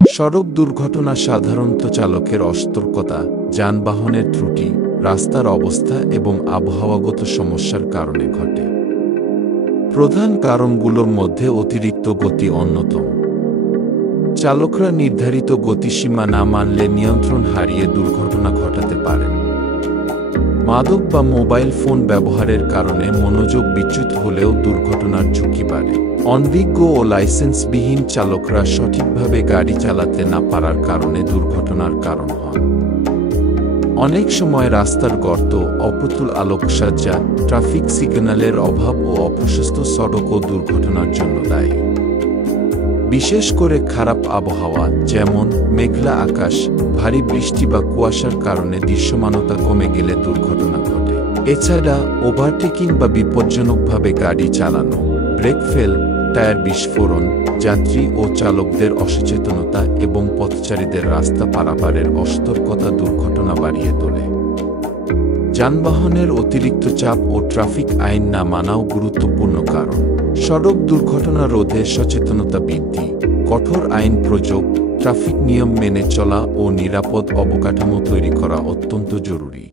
সড়ক দুর্ঘটনা সাধারণত চালকের অসতর্কতা, যানবাহনের ত্রুটি, রাস্তার অবস্থা এবং আবহাওয়াগত সমস্যার কারণে ঘটে। প্রধান কারণগুলোর মধ্যে অতিরিক্ত গতি অন্যতম। চালকরা নির্ধারিত গতিসীমা না মানলে নিয়ন্ত্রণ হারিয়ে দুর্ঘটনা ঘটাতে পারেন। মাদক বা মোবাইল ফোন ব্যবহারের কারণে মনোযোগ বিচ্যুত হলেও দুর্ঘটনার ঝুঁকি বাড়ে। অনভিজ্ঞ ও লাইসেন্সবিহীন চালকরা সঠিকভাবে গাড়ি চালাতে না পারার কারণে দুর্ঘটনার কারণ হন। অনেক সময় রাস্তার গর্ত, অপ্রতুল আলোকসজ্জা, ট্রাফিক সিগন্যালের অভাব ও অপ্রশস্ত সড়কও দুর্ঘটনার জন্য দায়ী। বিশেষ করে খারাপ আবহাওয়া, যেমন মেঘলা আকাশ, ভারী বৃষ্টি বা কুয়াশার কারণে দৃশ্যমানতা কমে গেলে দুর্ঘটনা ঘটে। এছাড়া ওভারটেকিং বা বিপজ্জনকভাবে গাড়ি চালানো, ব্রেক ফেল, টায়ার বিস্ফোরণ, যাত্রী ও চালকদের অসচেতনতা এবং পথচারীদের রাস্তা পারাপারের অসতর্কতা দুর্ঘটনা বাড়িয়ে তোলে। যানবাহনের অতিরিক্ত চাপ ও ট্রাফিক আইন না মানাও গুরুত্বপূর্ণ কারণ। সড়ক দুর্ঘটনা রোধে সচেতনতা বৃদ্ধি, কঠোর আইন প্রয়োগ, ট্রাফিক নিয়ম মেনে চলা ও নিরাপদ অবকাঠামো তৈরি করা অত্যন্ত জরুরি।